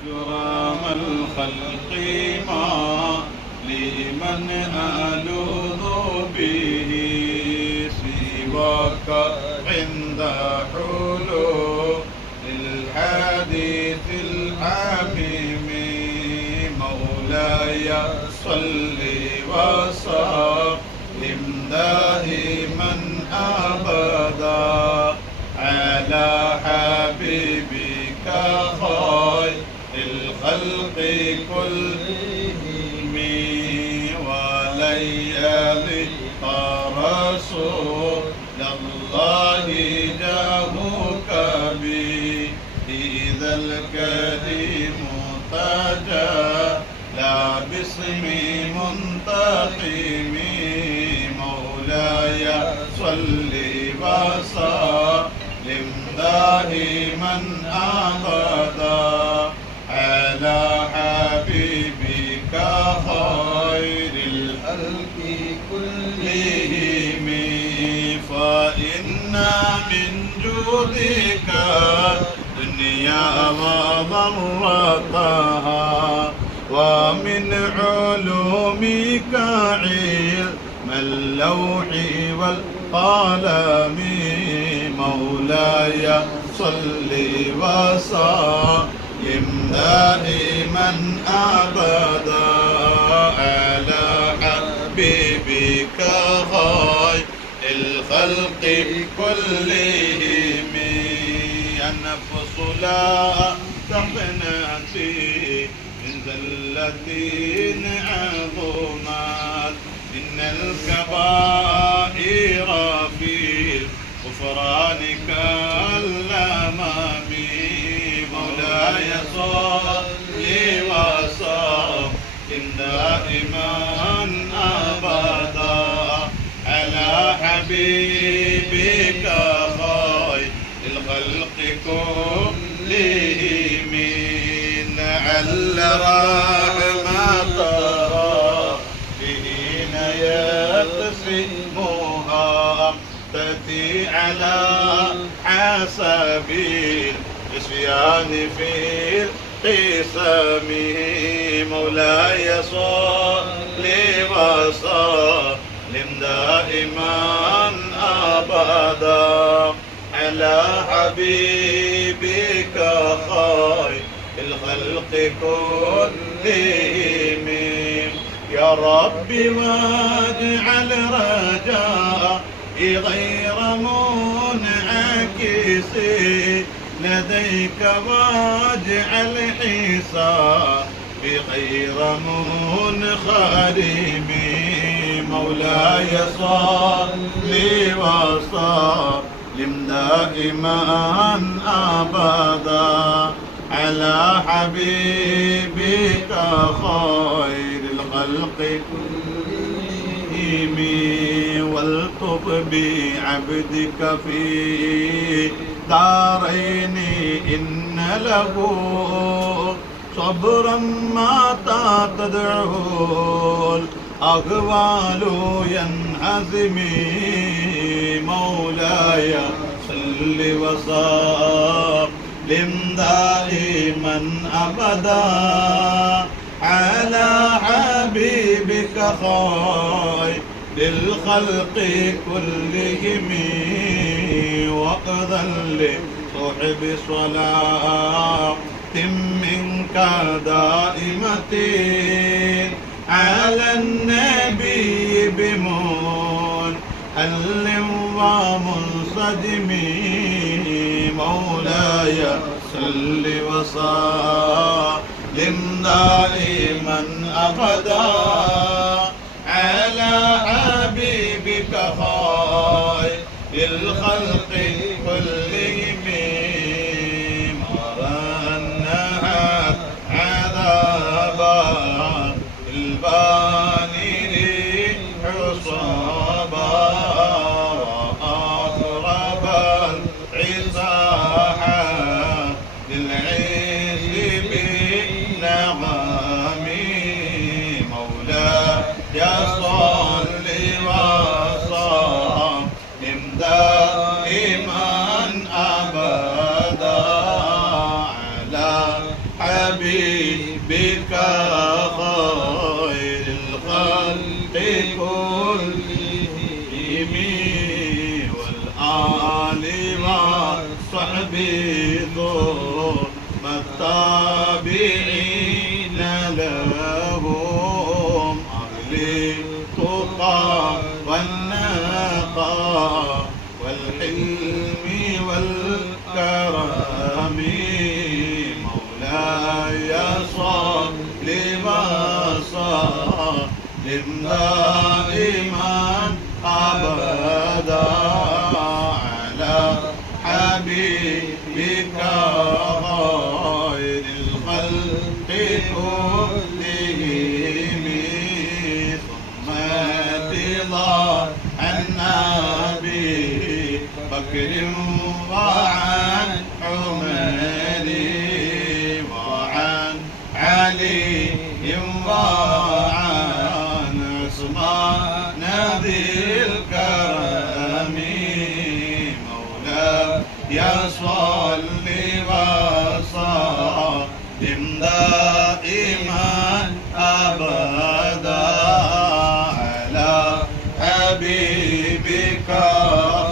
أكرم الخلق ما لمن ألوذ به سواك عند حلول الحديث الحميم مولاي صل وسلم دائما أبدا على حبيبك خير الخلق كلهم وليالك رسول الله جاءك به إذا الكريم تجلى باسم منتقم مولاي صل وسلم دائما أبدا على حبيبك خير الخلق كلهم فإن من جودك الدنيا وضرتها ومن علومك علم اللوح والقلم مولاي صل وسلم دائما أبدا على حبيبك خير الخلق كلهم النفس لا تقنعتي من ذلة عظمت إن الكبائر في الغفران كالأمام مولاي صل وسلم دائما أبدا على حبيبك خير الخلق كلهم لعل رحمة ربهم يقسمها تأتي على حسب العصيان في القسم مولاي صل وسلم دائما أبدا على حبيبك خير الخلق كلهم يا ربي واجعل رجائي غير منعكس لديك واجعل حسابي غير منخرم مولاي صل وسلم دائما أبدا على حبيبك خير الخلق كلهم والطف بعبدك في دارين إن له صبرا متى تدعو الأقوال ينهزمي مولاي صل وسلم دائما أبدا على حبيبك خير للخلق كلهم وقذا لصحب صلاة منك دائمة على النبي بمن هل ومنصدم مولاي صل وسلم دائما أبدا على حبيبك خير الخلق كلهم مرنها عذابا الباني حصابا وأضرب العصاحا للعز بالنغم مولاي صل وسلم دائما أبدا على حبيبك خير الخلق كلهم والآل والصحب ثم التابعين لهم أهل التقى والنقى والحلم والكرم مولاي صل وسلم دائما أبدا على حبيبك خير الخلق كلهم ثم رضا عن أبي بكر وعن عمر وعن علي وعن عثمان ذي الكرم مولاي صل وسلم دائما أبدا على حبيبك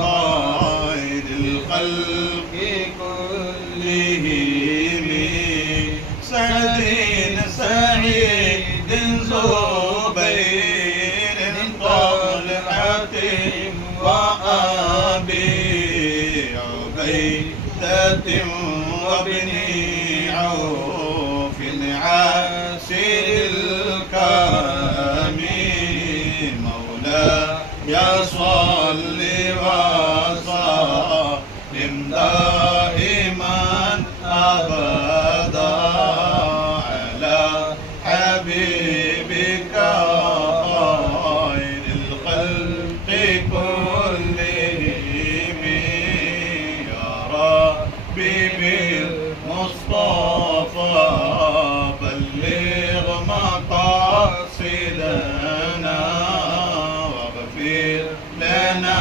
خير الخلق كلهم سعد سعيد زبير طلحة وأبي عبيدة وابن عوف عاشر الكرم مولاي صل وسلم دائما أبدا على حبيبك خير الخلق كلهم يا ربي بالمصطفى بلغ مقاصدنا واغفر لنا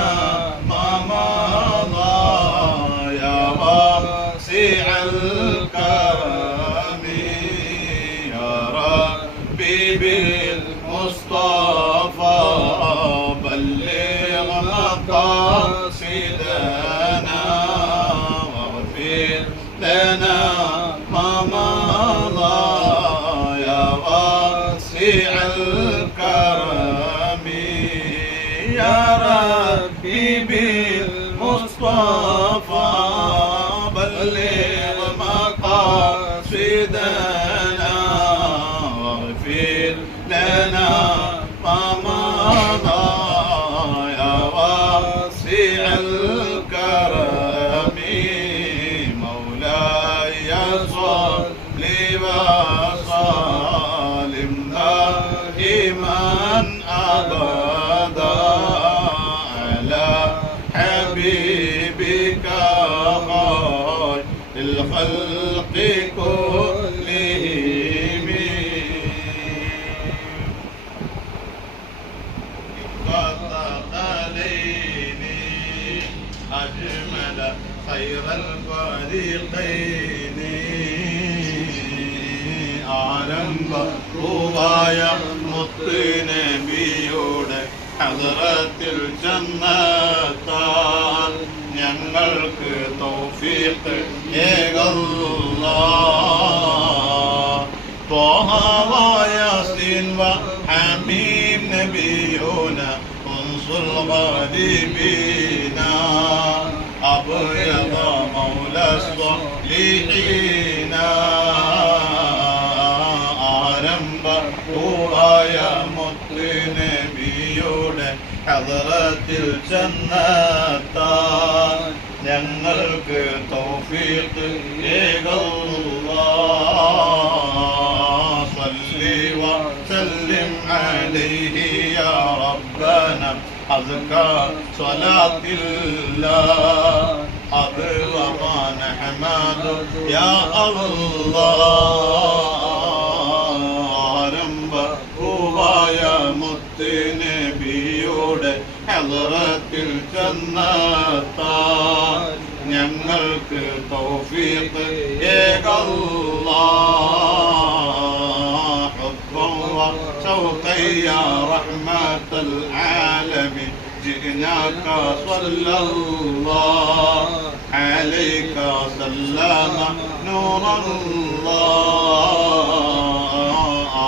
ما مضى يا واسع الكرم يا ربي بالمصطفى بلغ مقاصدنا واغفر لنا ما مضى يا واسع الكرم يا ربي بالمصطفى بلغ مقاصدنا واغفر لنا ما مضى يا واسع الكرم مولاي صل وسلم دائما أبدا على حبيبك خير الخلق كلهم الثقلين أجمل خير الفريقين ആരംഭമായ മുത്തുനബിയുടെ ഹദ്റത്തിൽ ചെന്നെത്താൻ ഞങ്ങൾക്ക് തൗഫീഖ് ഏകല്ലാഹ് ത്വാഹ യാസീൻ വ ഹമീം നബിയുന ഉൻസുൽ ഗാലിബീന അബ്യദ മൗലാ സ്വാലിഹീന ആരംഭമായ മുത്തുനബിയുടെ ഹദ്റത്തിൽ ചെന്നെത്താൻ ഞങ്ങൾക്ക് തൗഫീഖ് ഏകല്ലാഹ് സ്വല്ലി വസല്ലിം അലൈഹി യാ റബ്ബന അസ്കാ സ്വലാത്തില്ലാഹ് അദ്വമ നഹ്മദു യാ അല്ലാഹ് ആരംഭമായ മുത്തുനബിയുടെ ഹദ്റത്തിൽ ചെന്നെത്താൻ ഞങ്ങൾക്ക് തൗഫീഖ് ഏകല്ലാഹ് يا رحمة العالمين جئناك صلى الله عليك سلم نور الله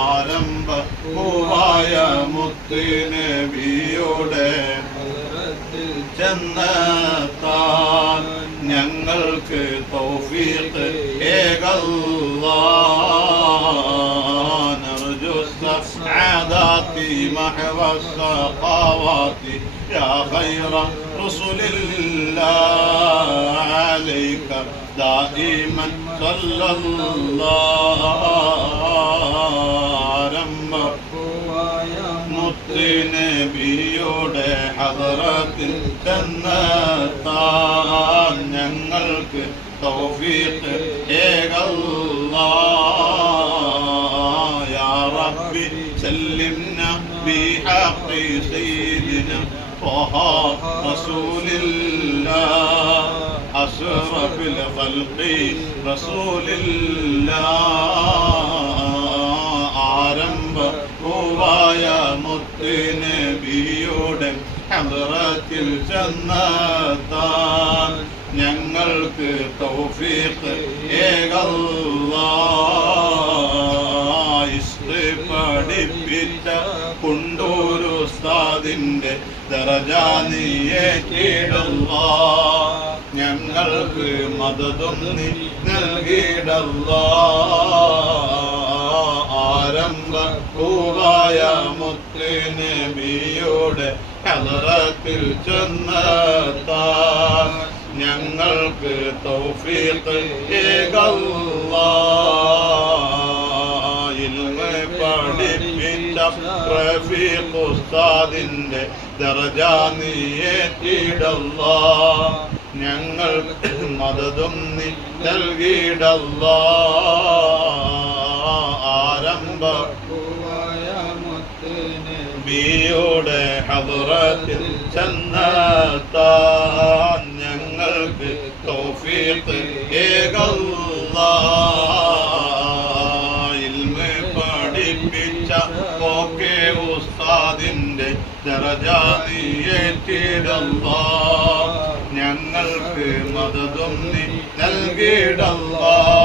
ആരംഭമായ മുത്തുനബിയുടെ ചെന്നെത്താൻ ഞങ്ങൾക്ക് തൗഫീഖ് ഏകല്ലാഹ് നർജു സഅദാതി മഹവ സഖാവാതി യാ ഖൈറ റസൂലില്ലാഹ് അലൈക ദായിമൻ സല്ലല്ലാഹു മുത്തുനബിയുടെ ഹദറത്തിൽ ചെന്നെത്താൻ ഞങ്ങൾക്ക് തൗഫീഖ് ഏകല്ലാഹ് യാ റബ്ബി സല്ലിംനാ ബിഹഖി സയ്യിദിനാ ത്വഹ റസൂലില്ലാഹ് അഷ്റഫിൽ ഖൽഖി റസൂലില്ലാഹ് ആരംഭമായ മുത്തുനബിയുടെ ഹദറത്തിൽ ചെന്നെത്താൻ ഞങ്ങൾക്ക് തൗഫീഖ് ഏകല്ലാഹ് ഇസ്ഖ് പഠിപ്പിച്ച കുണ്ടൂർ ഉസ്താദിന്റെ ദറജ നീയേറ്റിടല്ലാഹ് ഞങ്ങൾക്ക് മദദും നീ നൽകിടല്ലാഹ് ആരംഭമായ മുത്തുനബിയുടെ ഹദറത്തിൽ ചെന്നെത്താൻ ഞങ്ങൾക്ക് തൗഫീഖ് ഏകല്ലാഹ് ഇൽമ് പഠിപ്പിച്ച റഫീഖ് ഉസ്താദിന്റെ ദറജ നീയേറ്റിടല്ലാഹ് ഞങ്ങൾക്ക് മദദും നീ നൽകിടല്ലാഹ് ആരംഭമായ മുത്തുനബിയുടെ ഹദറത്തിൽ ചെന്നെത്താൻ ഞങ്ങൾക്ക് തൗഫീഖ് ഏകല്ലാഹ് ഇൽമ് പഠിപ്പിച്ച ഓക്കെ ഉസ്താദിന്റെ ദറജ നീയേറ്റിടല്ലാഹ് ഞങ്ങൾക്ക് മദദും നീ നൽകിടല്ലാഹ്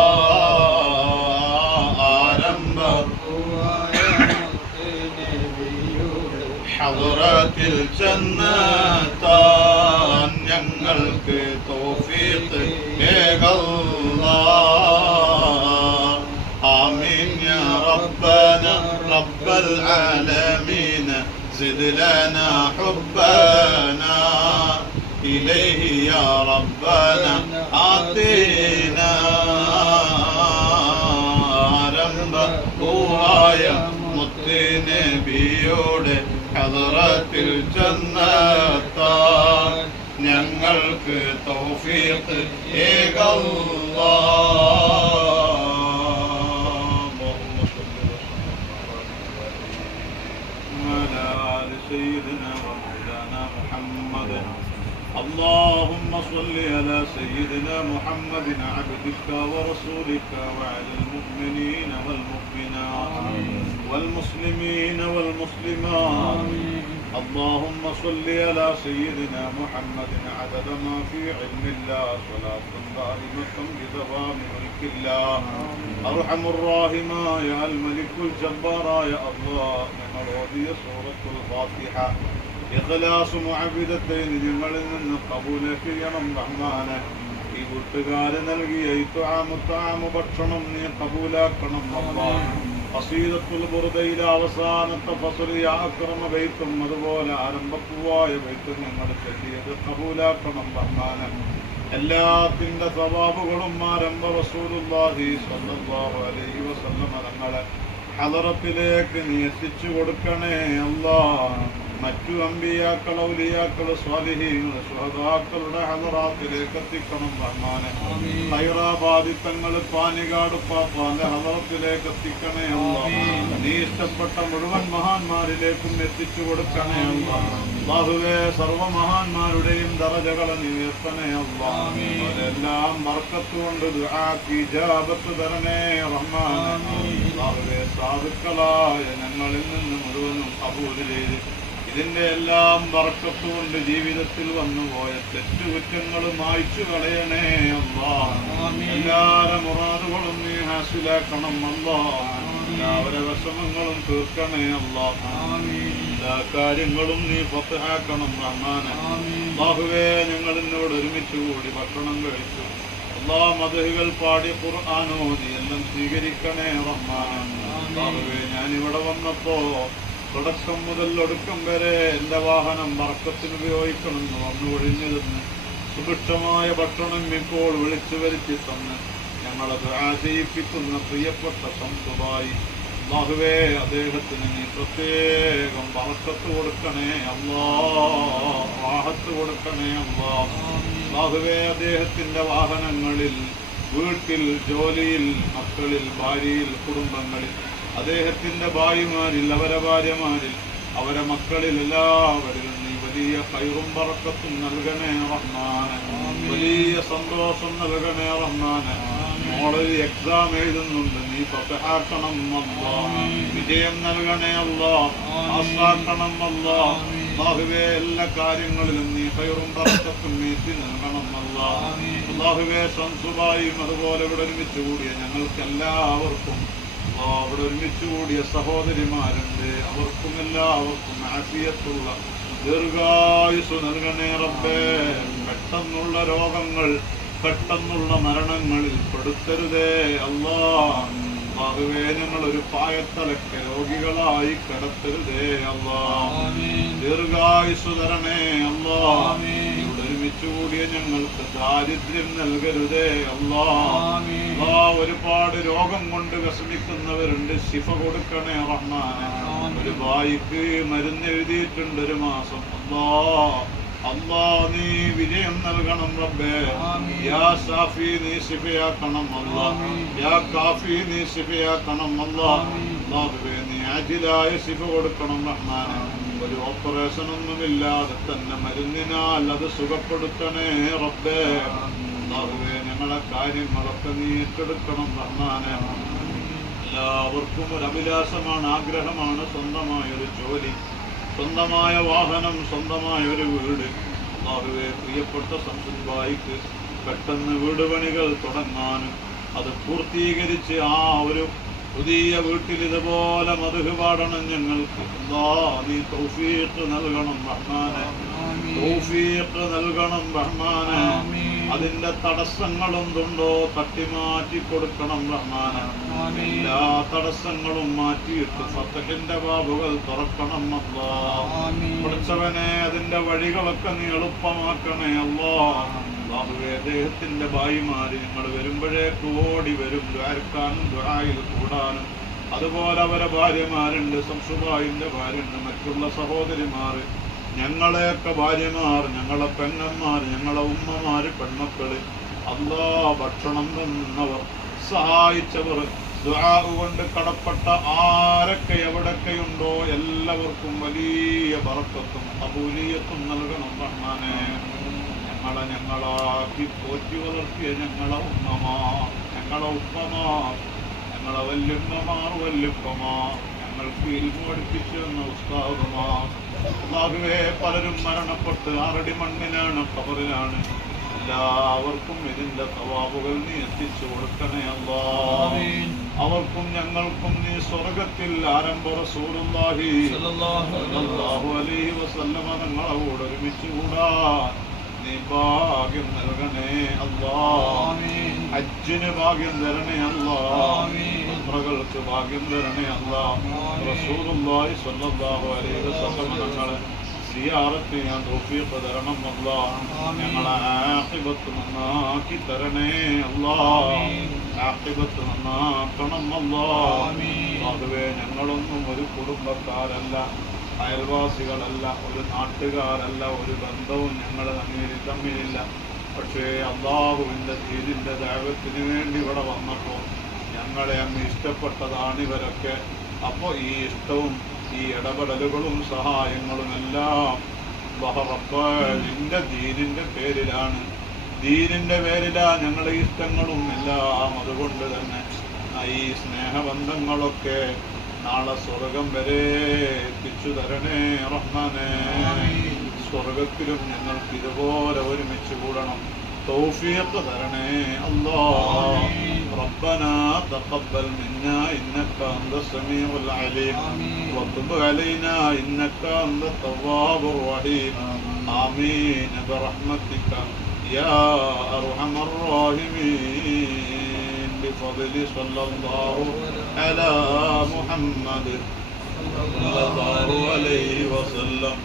ആരംഭമായ ഹദറത്തിൽ ചെന്നെത്താൻ ഞങ്ങൾക്ക് തൗഫീഖ് ഏകല്ലാഹ് ആമീൻ യാ റബ്ബന റബ്ബൽ ആലമീൻ സിദ് ലനാ ഹുബ്ബനാ إليه يا ربنا آتينا ആരംഭമായ മുത്തുനബിയുടെ ഹദറത്തിൽ ചെന്നെത്താൻ ഞങ്ങൾക്ക് തൗഫീഖ് ഏകല്ലാഹ് سيدنا ومولانا محمد اللهم صل على سيدنا محمد عبدك ورسولك وعلى المؤمنين والمؤمنات والمسلمين والمسلمات اللهم صل على سيدنا محمد عدد ما في علم الله صلاة دائمة بدوام ملك الله أرحم الراحمين يا الملك الجبار يا الله من رضي سورة الفاتحة ഇഖ്ലാസ് മുഅബ്ബിദത്തൈൻ ഞങ്ങളിൽ നിന്ന് ഖബൂലാക്കി ചെയ്യണം റഹ്മാനെ ഈ കൂട്ടുകാര് നൽകിയ ഇത്ആമു ഭക്ഷണം നീ ഖബൂലാക്കണം അല്ലാഹ് ഖസീദത്തുൽ ബുർദയിലെ അവസാനത്തെ ഫസ്ൽ യാ അക്രമ ബൈത്തും അതുപോലെ ആരംഭപ്പൂവായ ബൈത്തും ഞങ്ങൾ ചൊല്ലിയത് ഖബൂലാക്കണം റഹ്മാനെ എല്ലാത്തിന്റെ സവാബുകളും ആരംഭ റസൂലുള്ളാഹി സ്വല്ലല്ലാഹു അലൈഹി വസല്ലം തങ്ങളെ ഹദറത്തിലേക്ക് നീ എത്തിച്ചു കൊടുക്കണേ അല്ലാഹ് മറ്റു അമ്പിയാക്കൾ ഔലിയാക്കൾ സ്വാലിഹീങ്ങൾ ശുഹദാക്കളുടെ ഹദറാത്തിലേക്ക് എത്തിക്കണം റഹ്മാനെ ഹൈറാബാദിത്തങ്ങൾ പാനികാട് പാപ്പാന്റെ ഹദറത്തിലേക്ക് എത്തിക്കണേ അല്ലാഹ് നീ ഇഷ്ടപ്പെട്ട മുഴുവൻ മഹാന്മാരിലേക്കും എത്തിച്ചു കൊടുക്കണേ അല്ലാഹ് അല്ലാഹുവേ സർവ്വ മഹാന്മാരുടെയും ദറജകളെ നീ ഉയർത്തണേ അല്ലാഹ് അവരെല്ലാം ബർക്കത്ത് കൊണ്ട് ദുആക്ക് ഇജാബത്ത് തരണേ റഹ്മാനെ അവരെ സാധുക്കളായ ഞങ്ങളിൽ നിന്ന് മുഴുവനും കബൂൽ ചെയ്ത് ഇതിന്റെ എല്ലാം ബർക്കത്ത് കൊണ്ട് ജീവിതത്തിൽ വന്നുപോയ തെറ്റുകുറ്റങ്ങളും മായ്ച്ചു കളയണേ അല്ലാഹ്. എല്ലാവരുടെ മുറാദുകളും നീ ഹാസിലാക്കണം അല്ലാഹ്. എല്ലാവരുടെ വിഷമങ്ങളും തീർക്കണേ അല്ലാഹ്. എല്ലാ കാര്യങ്ങളും നീ ഫത്ഹാക്കണം റഹ്മാനെ. അല്ലാഹുവേ, ഞങ്ങൾ എന്നോട് ഒരുമിച്ച് കൂടി ഭക്ഷണം കഴിച്ചു അല്ലാഹ്, മദ്ഹുകൾ പാടി ഖുർആൻ ഓതി എല്ലാം സ്വീകരിക്കണേ റഹ്മാനെ. അല്ലാഹുവേ, ഞാനിവിടെ വന്നപ്പോ തുടക്കം മുതൽ ഒടുക്കം വരെ എൻ്റെ വാഹനം ബർക്കത്തിന് ഉപയോഗിക്കണമെന്ന് വന്നു ഒഴിഞ്ഞതെന്ന് സുഭിക്ഷമായ ഭക്ഷണം ഇപ്പോൾ വിളിച്ചു വരുത്തി തന്ന് ഞങ്ങളെ ദുആ ചെയ്യിപ്പിക്കുന്ന പ്രിയപ്പെട്ട സംസുബായി അല്ലാഹുവേ, അദ്ദേഹത്തിന് നീ പ്രത്യേകം ബർക്കത്ത് കൊടുക്കണേ അല്ലാഹ്, റാഹത്ത് കൊടുക്കണേ അല്ലാഹ്. അല്ലാഹുവേ, അദ്ദേഹത്തിന്റെ വാഹനങ്ങളിൽ, വീട്ടിൽ, ജോലിയിൽ, മക്കളിൽ, ഭാര്യയിൽ, കുടുംബങ്ങളിൽ, അദ്ദേഹത്തിന്റെ ഭാര്യമാരിൽ, അവരെ ഭാര്യമാരിൽ, അവരെ മക്കളിൽ എല്ലാവരിലും നീ വലിയ ഖൈറും ബറക്കത്തും നൽകണേ റഹ്മാനെ. വലിയ സന്തോഷം നൽകണേ റഹ്മാനെ. മോളിൽ എക്സാം എഴുതുന്നുണ്ട്, നീ ഫത്ഹാക്കണം അല്ലാഹ്. വിജയം നൽകണേ അല്ലാഹ്, പാസ്സാക്കണം അല്ലാഹ്. അല്ലാഹുവേ, എല്ലാ കാര്യങ്ങളിലും നീ ഖൈറും ബറക്കത്തും നീട്ടി നൽകണം അല്ലാഹ്. അല്ലാഹുവേ, സംസുബായും അതുപോലെ ഇവിടെ ഒരുമിച്ച് കൂടിയ ഞങ്ങൾക്ക് എല്ലാവർക്കും, അവിടെ ഒരുമിച്ച് കൂടിയ സഹോദരിമാരുണ്ട്, അവർക്കും എല്ലാവർക്കും ആഫിയത്തുള്ള ദീർഘായുസ് നൽകണേ റബ്ബേ. പെട്ടെന്നുള്ള രോഗങ്ങൾ, പെട്ടെന്നുള്ള മരണങ്ങളിൽ പെടുത്തരുതേ അല്ലാഹ്. അല്ലാഹുവേ, ഞങ്ങളൊരു പായത്തലക്ക് രോഗികളായി കിടത്തരുതേ അല്ലാഹ്. ദീർഘായുസ് തരണേ അല്ലാഹ്. ഇവിടെ ഒരുമിച്ച് കൂടിയ ഞങ്ങൾക്ക് ദാരിദ്ര്യം നൽകരുതേ അല്ലാഹ്. ഒരുപാട് രോഗം കൊണ്ട് വിഷമിക്കുന്നവരുണ്ട്, ശിഫ കൊടുക്കണേ റഹ്മാനെ. ഒരു ഭായിക്ക് മരുന്ന് എഴുതിയിട്ടുണ്ട്, ഒരു മാസം. അല്ലാഹ്, നീ വിജയം നൽകണം റബ്ബേ. യാ സാഫി, നീ ശിഫയാക്കണം അല്ലാഹ്. യാ കാഫി, നീ ശിഫയാക്കണം അല്ലാഹ്. അല്ലാഹുവേ, നീ ആജിലായ ശിഫ കൊടുക്കണം റഹ്മാനെ. ഒരു ഓപ്പറേഷൻ ഒന്നുമില്ലാതെ തന്നെ മരുന്നിനാൽ അത് സുഖപ്പെടുത്തണേ റബ്ബേ. അല്ലാഹുവേ, ഞങ്ങളെ കാര്യങ്ങളൊക്കെ നീ ഏറ്റെടുക്കണം റഹ്മാനെ. എല്ലാവർക്കും ഒരു അഭിലാഷമാണ്, ആഗ്രഹമാണ്, സ്വന്തമായ ഒരു ജോലി, സ്വന്തമായ വാഹനം, സ്വന്തമായ ഒരു വീട്. അല്ലാഹുവേ, പ്രിയപ്പെട്ട സംസുബായിക്ക് പെട്ടെന്ന് വീട് പണികൾ തുടങ്ങാനും അത് പൂർത്തീകരിച്ച് ആ ഒരു പുതിയ വീട്ടിൽ ഇതുപോലെ മദ്ഹ് പാടണം ഞങ്ങൾക്ക്. അല്ലാഹ്, നീ തൗഫീഖ് നൽകണം റഹ്മാനെ. തൗഫീഖ് നൽകണം റഹ്മാനെ. അതിന്റെ തടസ്സങ്ങളെന്തുണ്ടോ തട്ടിമാറ്റി കൊടുക്കണം റഹ്മാനെ. എല്ലാ തടസ്സങ്ങളും മാറ്റിയിട്ട് ഫത്ഹിന്റെ ബാബുകൾ തുറക്കണം അല്ലാഹ്. പഠിച്ചവനെ, അതിന്റെ വഴികളൊക്കെ നീ എളുപ്പമാക്കണേ അല്ലാഹ്. അല്ലാഹുവേ, അദ്ദേഹത്തിന്റെ ഭായിമാര് ഞങ്ങൾ വരുമ്പോഴേക്ക് ഓടി വരും, ദ്വാരക്കാനും ദുആയിൽ കൂടാനും. അതുപോലെ അവരെ ഭാര്യമാരുണ്ട്, സംസുബായിന്റെ ഭാര്യയുണ്ട്, മറ്റുള്ള സഹോദരിമാര്, ഞങ്ങളെയൊക്കെ ഭാര്യമാർ, ഞങ്ങളെ പെങ്ങന്മാർ, ഞങ്ങളെ ഉമ്മമാര്, പെൺമക്കള്, അല്ലാഹ്, ഭക്ഷണം തന്നവർ, സഹായിച്ചവർ, ദുആ കൊണ്ട് കടപ്പെട്ട ആരൊക്കെ എവിടൊക്കെയുണ്ടോ എല്ലാവർക്കും വലിയ ബറക്കത്തും ഖബൂലിയത്തും നൽകണം റഹ്മാനെ. ഞങ്ങളാക്കി പോറ്റി വളർത്തിയ ഞങ്ങളെ ഉമ്മമാർ, ഞങ്ങളെ ഉപ്പമാർ, ഞങ്ങളെ വല്യുപ്പമാർ, ഞങ്ങൾക്ക് ഇൽമു പഠിപ്പിച്ചു തന്ന ഉസ്താദുമാർ, അല്ലാഹുവേ, പലരും മരണപ്പെട്ട് 6 അടി മണ്ണിലാണ്, ഖബറിലാണ്. എല്ലാവർക്കും ഇതിന്റെ സവാബുകൾ നീ എത്തിച്ചു കൊടുക്കണേ അല്ലാഹ്. അവർക്കും ഞങ്ങൾക്കും നീ സ്വർഗത്തിൽ ആരംഭ റസൂലുള്ളാഹി സ്വല്ലല്ലാഹു അലൈഹി വസല്ലമ തങ്ങളോട് ഒരുമിച്ച് കൂടാൻ നീ ഭാഗ്യം നൽകണേ അല്ലാഹ്. ഹജ്ജിന് ഭാഗ്യം തരണേ അല്ലാഹ്. ഉംറകൾക്ക് ഭാഗ്യം തരണേ അല്ലാഹ്. റസൂലുള്ളാഹി സ്വല്ലല്ലാഹു അലൈഹി വസല്ലമ തങ്ങളെ സിയാറത്ത് ചെയ്യാൻ തൗഫീഖ് തരണം അല്ലാഹ്. ഞങ്ങളെ ആഖിബത്ത് നന്നാക്കി തരണേ അല്ലാഹ്. ആഖിബത്ത് നന്നാക്കണം അല്ലാഹ്. അതുവേ, ഞങ്ങളൊന്നും ഒരു കുടുംബക്കാരല്ല, അയൽവാസികളല്ല, ഒരു നാട്ടുകാരല്ല, ഒരു ബന്ധവും ഞങ്ങൾ തമ്മിലില്ല. പക്ഷേ അല്ലാഹുവിൻ്റെ ദീനിൻ്റെ ദഅവത്തിന് വേണ്ടി ഇവിടെ വന്നപ്പോൾ ഞങ്ങളെ അങ്ങ് ഇഷ്ടപ്പെട്ടതാണ് ഇവരൊക്കെ. അപ്പോൾ ഈ ഇഷ്ടവും ഈ ഇടപെടലുകളും സഹായങ്ങളും എല്ലാം നിന്റെ ദീനിന്റെ പേരിലാണ്, ദീനിന്റെ പേരിലാ ഞങ്ങളെ ഇഷ്ടങ്ങളും എല്ലാം. അതുകൊണ്ട് തന്നെ ഈ സ്നേഹബന്ധങ്ങളൊക്കെ നാളെ സ്വർഗം വരെ എത്തിച്ചു തരണേ റഹ്മാനേ. സ്വർഗത്തിലും ഞങ്ങൾക്ക് ഇതുപോലെ ഒരുമിച്ച് കൂടണം, തൗഫീഖ് തരണേ അല്ലാഹ്. ربنا تقبل منا إنك أنت السميع العليم وتب علينا إنك أنت التواب الرحيم. آمين برحمتك يا أرحم الراحمين. بفضل صلى الله على محمد صلى الله عليه وسلم.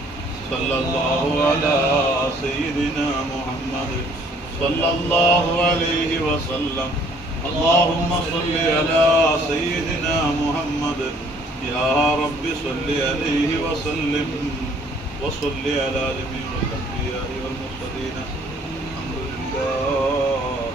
صلى الله على سيدنا محمد صلى الله عليه وسلم. اللهم صل على سيدنا محمد يا رب صل عليه وسلم وصل على جميع الأنبياء والمرسلين. الحمد لله.